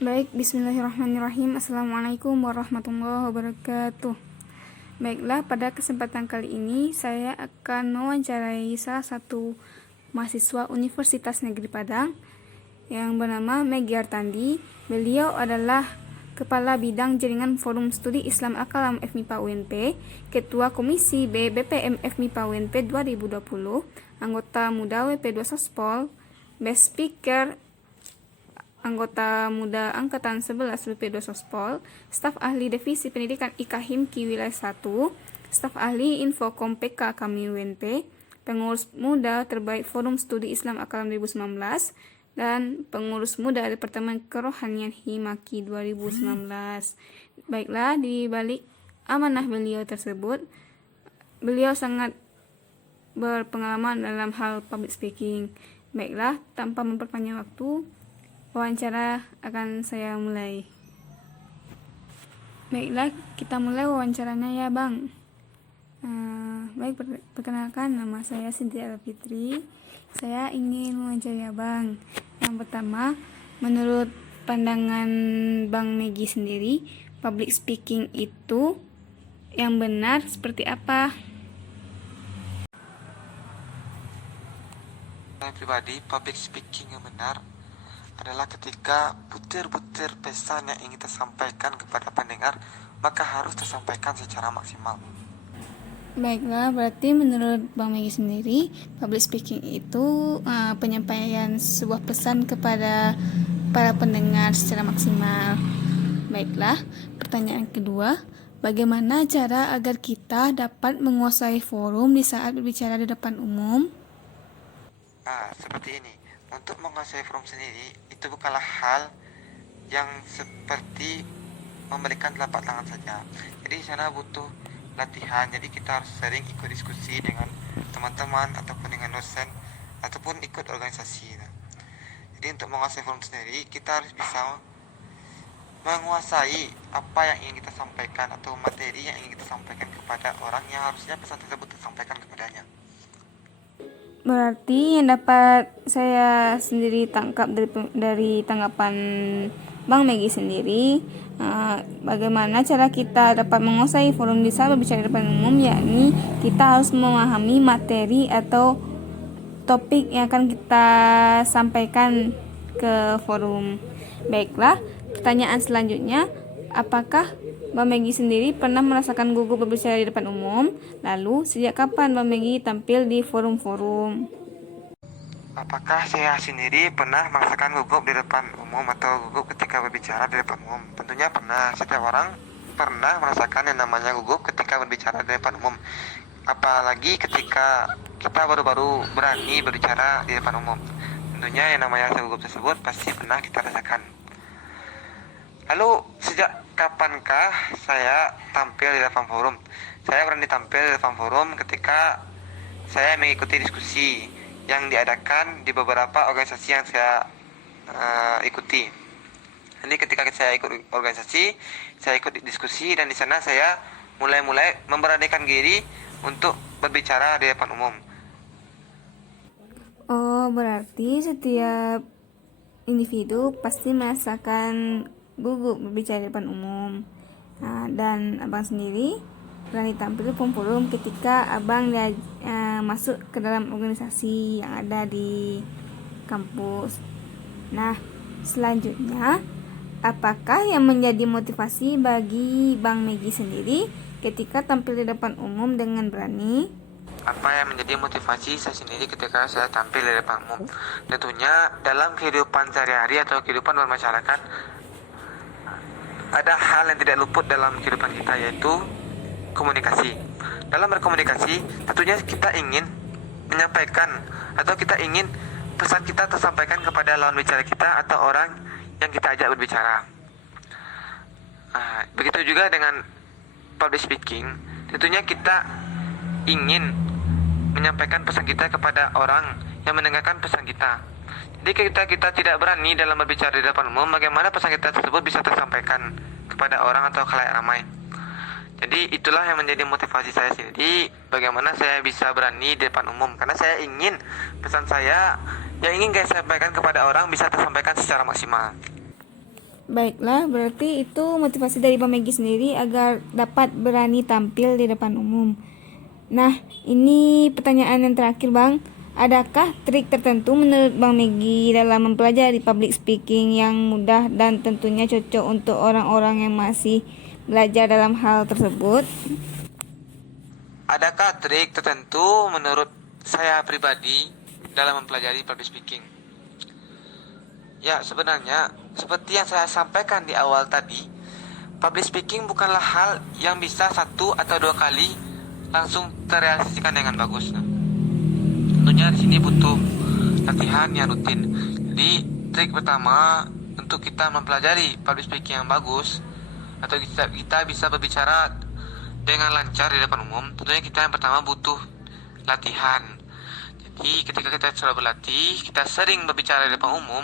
Baik, bismillahirrahmanirrahim. Assalamualaikum warahmatullahi wabarakatuh. Baiklah, pada kesempatan kali ini saya akan mewawancarai salah satu mahasiswa Universitas Negeri Padang yang bernama Megi Artandi. Beliau adalah Kepala Bidang Jaringan Forum Studi Islam Al-Kalam FMIPA UNP, Ketua Komisi B BPM FMIPA UNP 2020, anggota muda WP2 Sospol, Best Speaker anggota muda angkatan 11 WP2 Sospol, staf ahli divisi pendidikan IKA HIMKI wilayah 1, staf ahli Infokom PK kami UNP, pengurus muda terbaik Forum Studi Islam Al-Kalam 2019, dan pengurus muda Departemen Kerohanian Himaki 2019. Baiklah, di balik amanah beliau tersebut, beliau sangat berpengalaman dalam hal public speaking. Baiklah, tanpa memperpanjang waktu, wawancara akan saya mulai. Baiklah, kita mulai wawancaranya ya Bang. Baik, perkenalkan, nama saya Cynthia Fitri. Saya ingin mewawancarai Abang. Yang pertama, menurut pandangan Bang Megi sendiri, public speaking itu yang benar seperti apa? Saya pribadi, public speaking yang benar adalah ketika butir-butir pesan yang ingin kita sampaikan kepada pendengar, maka harus tersampaikan secara maksimal. Baiklah, berarti menurut Bang Megi sendiri, public speaking itu penyampaian sebuah pesan kepada para pendengar secara maksimal. Baiklah, pertanyaan kedua, bagaimana cara agar kita dapat menguasai forum di saat berbicara di depan umum? Seperti ini. Untuk menguasai forum sendiri, itu bukanlah hal yang seperti memberikan telapak tangan saja. Jadi di sana butuh latihan. Jadi kita harus sering ikut diskusi dengan teman-teman ataupun dengan dosen ataupun ikut organisasi. Jadi untuk menguasai forum sendiri, kita harus bisa menguasai apa yang ingin kita sampaikan atau materi yang ingin kita sampaikan kepada orang yang harusnya pesan tersebut tersampaikan kepadanya. Berarti yang dapat saya sendiri tangkap dari tanggapan Bang Megi sendiri, bagaimana cara kita dapat menguasai forum di saat berbicara di depan umum, yakni kita harus memahami materi atau topik yang akan kita sampaikan ke forum. Baiklah, pertanyaan selanjutnya, apakah Bang Megi sendiri pernah merasakan gugup berbicara di depan umum? Lalu, sejak kapan Bang Megi tampil di forum-forum? Apakah saya sendiri pernah merasakan gugup di depan umum atau gugup ketika berbicara di depan umum? Tentunya pernah. Setiap orang pernah merasakan yang namanya gugup ketika berbicara di depan umum. Apalagi ketika kita baru-baru berani berbicara di depan umum. Tentunya yang namanya gugup tersebut pasti pernah kita rasakan. Lalu, sejak kapankah saya tampil di depan forum? Saya berani tampil di depan forum ketika saya mengikuti diskusi yang diadakan di beberapa organisasi yang saya ikuti. Jadi ketika saya ikut organisasi, saya ikut diskusi, dan di sana saya mulai memberanikan diri untuk berbicara di depan umum. Oh, berarti setiap individu pasti merasakan gugup berbicara di depan umum. Dan Abang sendiri berani tampil di forum ketika Abang masuk ke dalam organisasi yang ada di kampus. Nah, selanjutnya, apakah yang menjadi motivasi bagi Bang Megi sendiri ketika tampil di depan umum dengan berani? Apa yang menjadi motivasi saya sendiri ketika saya tampil di depan umum? Tentunya dalam kehidupan sehari-hari atau kehidupan bermasyarakat, ada hal yang tidak luput dalam kehidupan kita, yaitu komunikasi. Dalam berkomunikasi, tentunya kita ingin menyampaikan atau kita ingin pesan kita tersampaikan kepada lawan bicara kita atau orang yang kita ajak berbicara. Begitu juga dengan public speaking, tentunya kita ingin menyampaikan pesan kita kepada orang yang mendengarkan pesan kita. Jadi kita tidak berani dalam berbicara di depan umum, bagaimana pesan kita tersebut bisa tersampaikan kepada orang atau khalayak ramai. Jadi itulah yang menjadi motivasi saya sendiri, bagaimana saya bisa berani di depan umum, karena saya ingin pesan saya yang ingin saya sampaikan kepada orang bisa tersampaikan secara maksimal. Baiklah, berarti itu motivasi dari Bang Megi sendiri agar dapat berani tampil di depan umum. Nah, ini pertanyaan yang terakhir, Bang. Adakah trik tertentu menurut Bang Megi dalam mempelajari public speaking yang mudah dan tentunya cocok untuk orang-orang yang masih belajar dalam hal tersebut? Adakah trik tertentu menurut saya pribadi dalam mempelajari public speaking? Ya, sebenarnya seperti yang saya sampaikan di awal tadi, public speaking bukanlah hal yang bisa satu atau dua kali langsung terrealisasikan dengan bagus. Tentunya di sini butuh latihan yang rutin. Jadi, trik pertama untuk kita mempelajari public speaking yang bagus atau kita bisa berbicara dengan lancar di depan umum, tentunya kita yang pertama butuh latihan. Jadi, ketika kita sudah berlatih, kita sering berbicara di depan umum,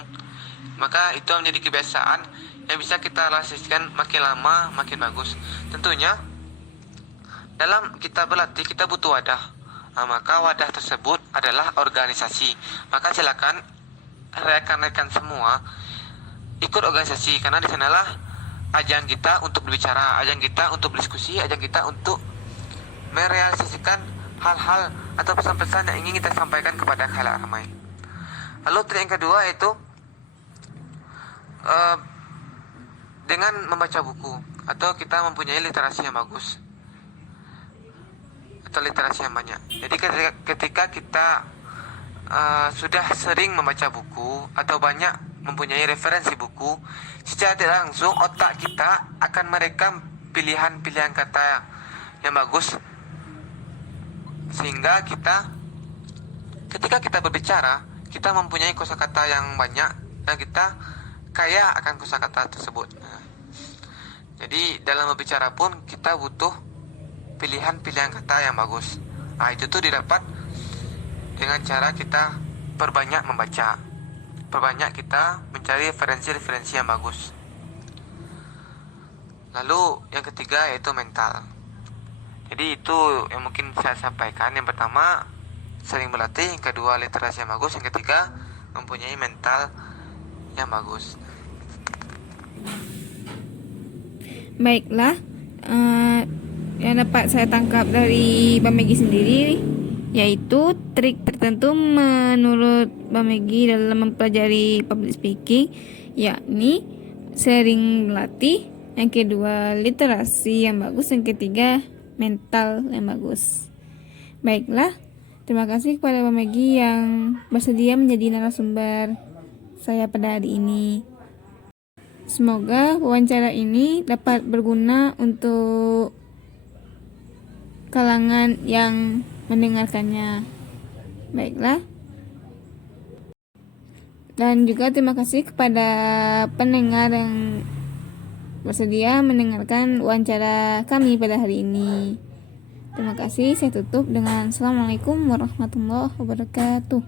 maka itu menjadi kebiasaan yang bisa kita realisasikan makin lama makin bagus. Tentunya dalam kita berlatih kita butuh wadah. Maka wadah tersebut adalah organisasi. Maka silakan rekan-rekan semua ikut organisasi, karena di sanalah ajang kita untuk berbicara, ajang kita untuk berdiskusi, ajang kita untuk merealisasikan hal-hal atau pesan-pesan yang ingin kita sampaikan kepada khalayak ramai. Lalu trik yang kedua yaitu dengan membaca buku atau kita mempunyai literasi yang bagus atau literasi yang banyak. Jadi ketika kita sudah sering membaca buku atau banyak mempunyai referensi buku, secara tidak langsung otak kita akan merekam pilihan-pilihan kata yang bagus, sehingga ketika kita berbicara kita mempunyai kosakata yang banyak dan kita kaya akan kosakata tersebut. Jadi dalam berbicara pun kita butuh pilihan-pilihan kata yang bagus. Itu tuh didapat dengan cara kita perbanyak membaca, perbanyak kita mencari referensi-referensi yang bagus. Lalu yang ketiga yaitu mental. Jadi itu yang mungkin saya sampaikan. Yang pertama sering berlatih, yang kedua literasi yang bagus, yang ketiga mempunyai mental yang bagus. Baiklah, yang dapat saya tangkap dari Bang Megi sendiri yaitu trik tertentu menurut Bang Megi dalam mempelajari public speaking, yakni sering melatih, yang kedua literasi yang bagus, yang ketiga mental yang bagus. Baiklah, terima kasih kepada Bang Megi yang bersedia menjadi narasumber saya pada hari ini. Semoga wawancara ini dapat berguna untuk kalangan yang mendengarkannya. Baiklah. Dan juga terima kasih kepada pendengar yang bersedia mendengarkan wawancara kami pada hari ini. Terima kasih. Saya tutup dengan Assalamualaikum warahmatullahi wabarakatuh.